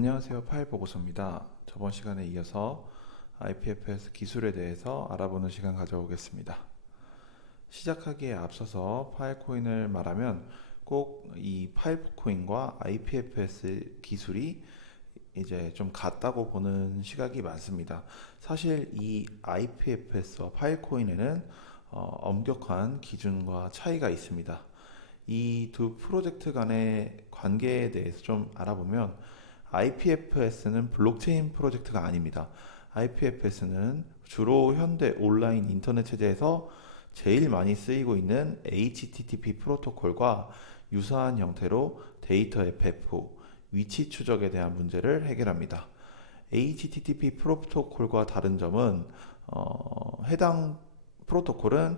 안녕하세요. 파일 보고서입니다. 저번 시간에 이어서 IPFS 기술에 대해서 알아보는 시간 가져오겠습니다. 시작하기에 앞서서 파일코인을 말하면 꼭 이 파일코인과 IPFS 기술이 이제 좀 같다고 보는 시각이 많습니다. 사실 이 IPFS와 파일코인에는 엄격한 기준과 차이가 있습니다. 이 두 프로젝트 간의 관계에 대해서 좀 알아보면 IPFS는 블록체인 프로젝트가 아닙니다. IPFS는 주로 현대 온라인 인터넷 체제에서 제일 많이 쓰이고 있는 HTTP 프로토콜과 유사한 형태로 데이터 FF, 위치 추적에 대한 문제를 해결합니다. HTTP 프로토콜과 다른 점은 해당 프로토콜은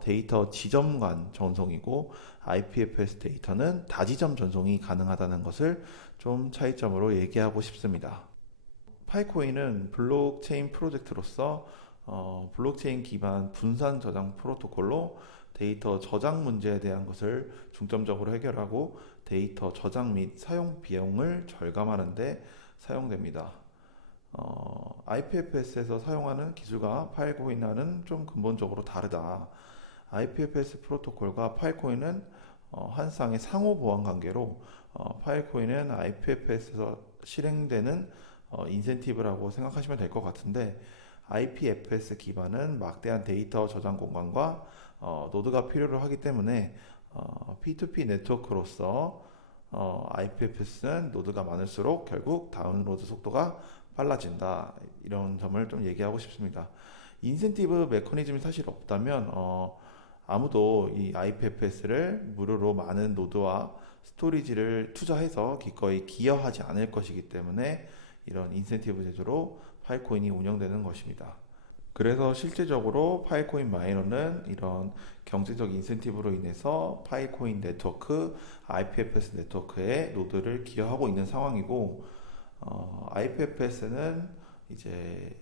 데이터 지점 간 전송이고 IPFS 데이터는 다지점 전송이 가능하다는 것을 좀 차이점으로 얘기하고 싶습니다. 파이코인은 블록체인 프로젝트로서 블록체인 기반 분산 저장 프로토콜로 데이터 저장 문제에 대한 것을 중점적으로 해결하고 데이터 저장 및 사용 비용을 절감하는 데 사용됩니다. IPFS에서 사용하는 기술과 파일코인과는 좀 근본적으로 다르다. IPFS 프로토콜과 파일코인은 한 쌍의 상호 보완 관계로 파일코인은 IPFS에서 실행되는 인센티브라고 생각하시면 될 것 같은데 IPFS 기반은 막대한 데이터 저장 공간과 노드가 필요로 하기 때문에 P2P 네트워크로서 IPFS는 노드가 많을수록 결국 다운로드 속도가 빨라진다. 이런 점을 좀 얘기하고 싶습니다. 인센티브 메커니즘이 사실 없다면 아무도 이 IPFS를 무료로 많은 노드와 스토리지를 투자해서 기꺼이 기여하지 않을 것이기 때문에 이런 인센티브 제도로 파일코인이 운영되는 것입니다. 그래서 실제적으로 파일코인 마이너는 이런 경제적 인센티브로 인해서 파일코인 네트워크, IPFS 네트워크에 노드를 기여하고 있는 상황이고 IPFS는 이제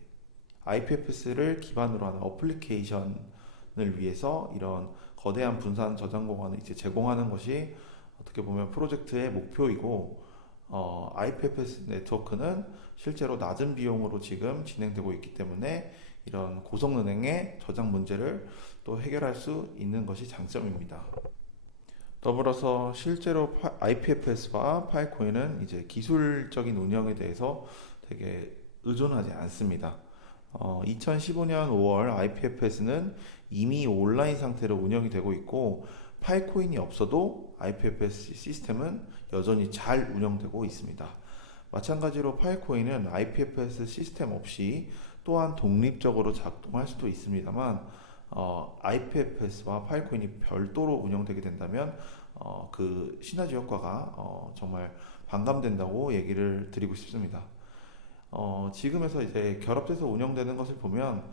IPFS를 기반으로 하는 어플리케이션을 위해서 이런 거대한 분산 저장 공간을 이제 제공하는 것이 어떻게 보면 프로젝트의 목표이고 IPFS 네트워크는 실제로 낮은 비용으로 지금 진행되고 있기 때문에 이런 고성능의 저장 문제를 또 해결할 수 있는 것이 장점입니다. 더불어서 실제로 IPFS와 파일코인은 이제 기술적인 운영에 대해서 되게 의존하지 않습니다. 2015년 5월 IPFS는 이미 온라인 상태로 운영이 되고 있고 파일코인이 없어도 IPFS 시스템은 여전히 잘 운영되고 있습니다. 마찬가지로 파일코인은 IPFS 시스템 없이 또한 독립적으로 작동할 수도 있습니다만 IPFS와 파일코인이 별도로 운영되게 된다면 그 시너지 효과가 정말 반감된다고 얘기를 드리고 싶습니다. 지금에서 이제 결합돼서 운영되는 것을 보면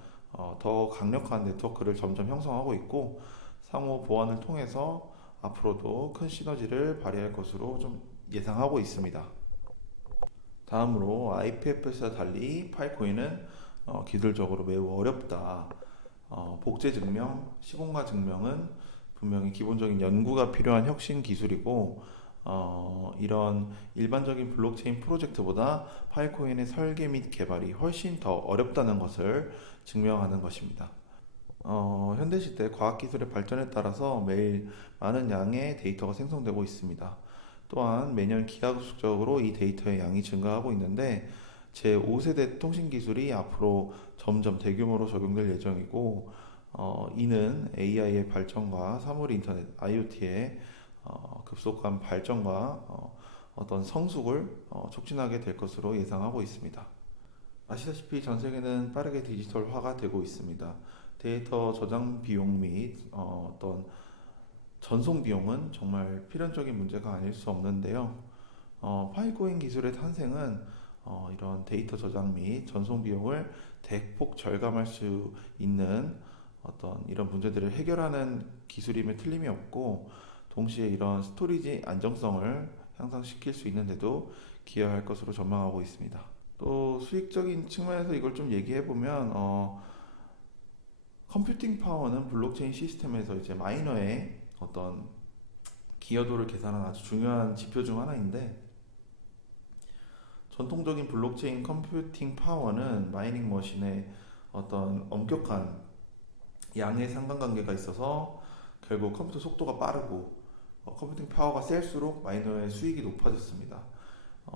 더 강력한 네트워크를 점점 형성하고 있고 상호 보완을 통해서 앞으로도 큰 시너지를 발휘할 것으로 좀 예상하고 있습니다. 다음으로 IPFS와 달리 파일코인은 기술적으로 매우 어렵다. 복제 증명, 시공간 증명은 분명히 기본적인 연구가 필요한 혁신 기술이고 이런 일반적인 블록체인 프로젝트보다 파일코인의 설계 및 개발이 훨씬 더 어렵다는 것을 증명하는 것입니다. 현대시대 과학기술의 발전에 따라서 매일 많은 양의 데이터가 생성되고 있습니다. 또한 매년 기하급수적으로 이 데이터의 양이 증가하고 있는데 제5세대 통신기술이 앞으로 점점 대규모로 적용될 예정이고 이는 AI의 발전과 사물인터넷, IoT의 급속한 발전과 어떤 성숙을 촉진하게 될 것으로 예상하고 있습니다. 아시다시피 전 세계는 빠르게 디지털화가 되고 있습니다. 데이터 저장 비용 및 어떤 전송 비용은 정말 필연적인 문제가 아닐 수 없는데요. 파일코인 기술의 탄생은 이런 데이터 저장 및 전송 비용을 대폭 절감할 수 있는 어떤 이런 문제들을 해결하는 기술임에 틀림이 없고 동시에 이런 스토리지 안정성을 향상시킬 수 있는데도 기여할 것으로 전망하고 있습니다. 또 수익적인 측면에서 이걸 좀 얘기해 보면 컴퓨팅 파워는 블록체인 시스템에서 이제 마이너의 어떤 기여도를 계산하는 아주 중요한 지표 중 하나인데 전통적인 블록체인 컴퓨팅 파워는 마이닝 머신의 어떤 엄격한 양의 상관관계가 있어서 결국 컴퓨터 속도가 빠르고 컴퓨팅 파워가 셀수록 마이너의 수익이 높아졌습니다.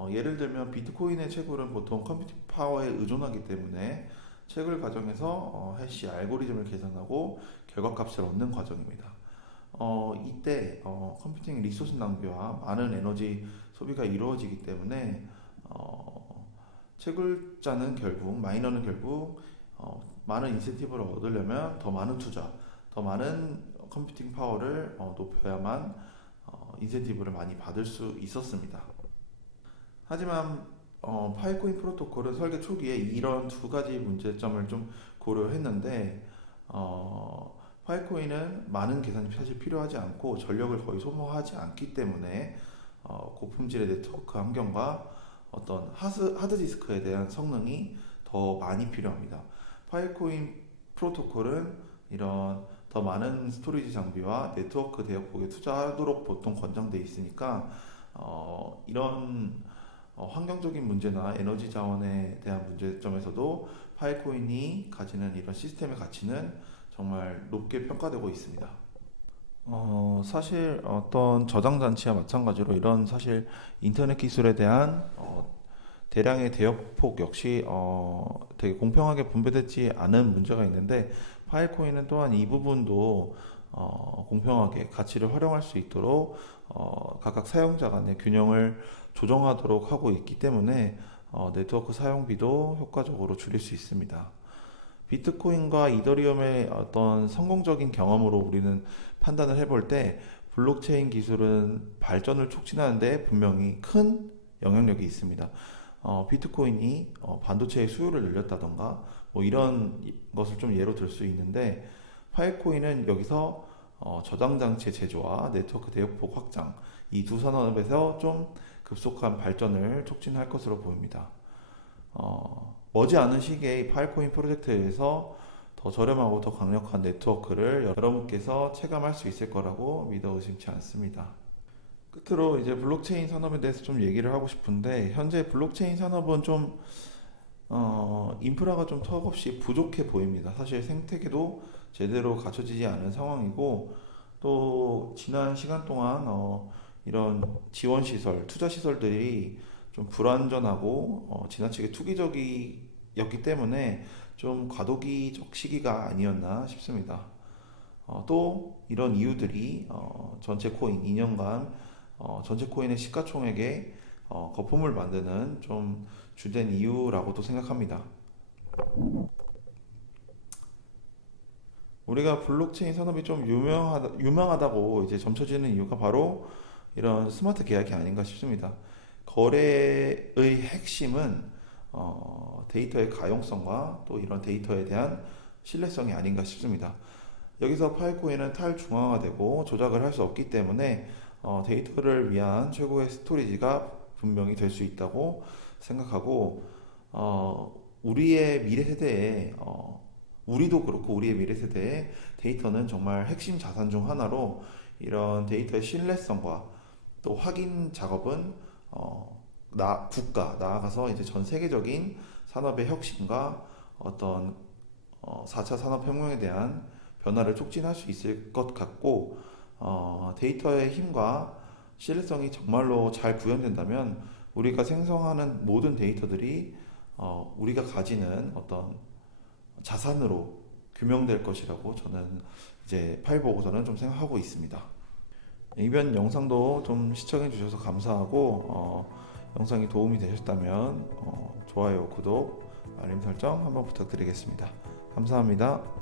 예를 들면 비트코인의 채굴은 보통 컴퓨팅 파워에 의존하기 때문에 채굴 과정에서 해시 알고리즘을 계산하고 결과값을 얻는 과정입니다. 이때 컴퓨팅 리소스 낭비와 많은 에너지 소비가 이루어지기 때문에 채굴자는 결국 마이너는 결국 많은 인센티브를 얻으려면 더 많은 투자, 더 많은 컴퓨팅 파워를 높여야만 인센티브를 많이 받을 수 있었습니다. 하지만 파이코인 프로토콜은 설계 초기에 이런 두 가지 문제점을 좀 고려했는데 파이코인은 많은 계산이 사실 필요하지 않고 전력을 거의 소모하지 않기 때문에 고품질의 네트워크 환경과 어떤 하드디스크에 대한 성능이 더 많이 필요합니다. 파이코인 프로토콜은 이런 더 많은 스토리지 장비와 네트워크 대역폭에 투자하도록 보통 권장되어 있으니까 이런 환경적인 문제나 에너지 자원에 대한 문제점에서도 파이코인이 가지는 이런 시스템의 가치는 정말 높게 평가되고 있습니다. 사실 어떤 저장 장치와 마찬가지로 이런 사실 인터넷 기술에 대한 대량의 대역폭 역시 되게 공평하게 분배되지 않은 문제가 있는데 파이코인은 또한 이 부분도 공평하게 가치를 활용할 수 있도록 각각 사용자 간의 균형을 조정하도록 하고 있기 때문에 네트워크 사용비도 효과적으로 줄일 수 있습니다. 비트코인과 이더리움의 어떤 성공적인 경험으로 우리는 판단을 해볼 때 블록체인 기술은 발전을 촉진하는데 분명히 큰 영향력이 있습니다. 비트코인이 반도체의 수요를 늘렸다던가 뭐 이런 것을 좀 예로 들 수 있는데 파이코인은 여기서 저장 장치의 제조와 네트워크 대역폭 확장 이 두 산업에서 좀 급속한 발전을 촉진할 것으로 보입니다. 머지않은 시기에 파이코인 프로젝트에서 더 저렴하고 더 강력한 네트워크를 여러분께서 체감할 수 있을 거라고 믿어 의심치 않습니다. 끝으로 이제 블록체인 산업에 대해서 좀 얘기를 하고 싶은데 현재 블록체인 산업은 좀 인프라가 좀 턱없이 부족해 보입니다. 사실 생태계도 제대로 갖춰지지 않은 상황이고 또 지난 시간 동안 이런 지원 시설, 투자 시설들이 좀 불완전하고 지나치게 투기적이었기 때문에 좀 과도기적 시기가 아니었나 싶습니다. 또 이런 이유들이 전체 코인 2년간 전체 코인의 시가총액에 거품을 만드는 좀 주된 이유라고도 생각합니다. 우리가 블록체인 산업이 좀 유명하다고 이제 점쳐지는 이유가 바로 이런 스마트 계약이 아닌가 싶습니다. 거래의 핵심은 데이터의 가용성과 또 이런 데이터에 대한 신뢰성이 아닌가 싶습니다. 여기서 파이코인은 탈중앙화되고 조작을 할 수 없기 때문에 데이터를 위한 최고의 스토리지가 분명히 될 수 있다고 생각하고 우리의 미래 세대에 우리도 그렇고 우리의 미래 세대에 데이터는 정말 핵심 자산 중 하나로 이런 데이터의 신뢰성과 또 확인 작업은 국가 나아가서 이제 전 세계적인 산업의 혁신과 어떤 4차 산업혁명에 대한 변화를 촉진할 수 있을 것 같고 데이터의 힘과 신뢰성이 정말로 잘 구현된다면 우리가 생성하는 모든 데이터들이 우리가 가지는 어떤 자산으로 규명될 것이라고 저는 이제 파일 보고서는 좀 생각하고 있습니다. 이번 영상도 좀 시청해 주셔서 감사하고 영상이 도움이 되셨다면 좋아요, 구독, 알림 설정 한번 부탁드리겠습니다. 감사합니다.